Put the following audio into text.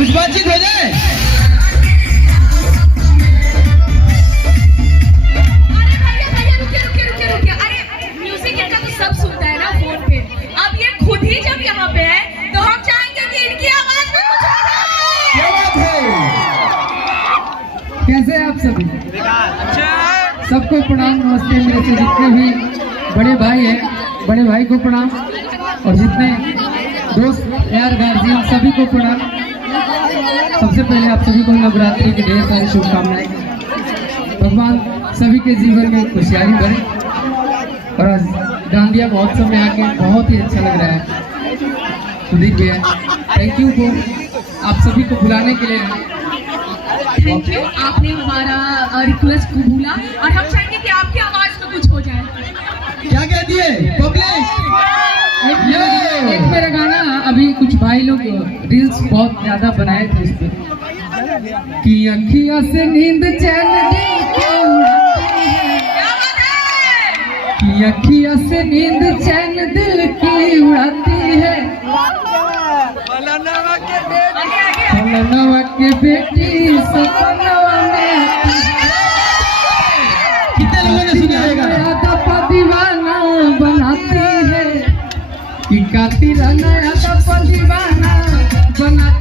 कुछ बातचीत हो जाए। कैसे हैं आप सभी? सबको प्रणाम, नमस्ते। मेरे से जितने भी बड़े भाई हैं, बड़े भाई को प्रणाम, और जितने दोस्त यार गार्जियन सभी को प्रणाम। सबसे पहले आप सभी को नवरात्रि की ढेर सारी शुभकामनाएं। भगवान सभी के जीवन में खुशहाली भरे। और आज डांडिया महोत्सव में आके बहुत ही अच्छा लग रहा है। सुदीप भैया, थैंक यू फॉर आप सभी को बुलाने के लिए। थैंक यू, आपने हमारा रिक्वेस्ट कबूला और हम चाहेंगे कि आपकी आवाज में कुछ हो जाए। क्या कहती है पब्लिक? एक मेरा गाना अभी कुछ भाई लोग रील्स बहुत ज्यादा बनाए थे उस पर कि अखियां से नींद चैन दिल की उड़ाती है, कि अखियां से नींद चैन दिल की उड़ाती है, फलनवा के बेटी सपनवा में कितने लोगों ने सुना है? दीवाना बनाती है कि काती रहना दीवाना बनाती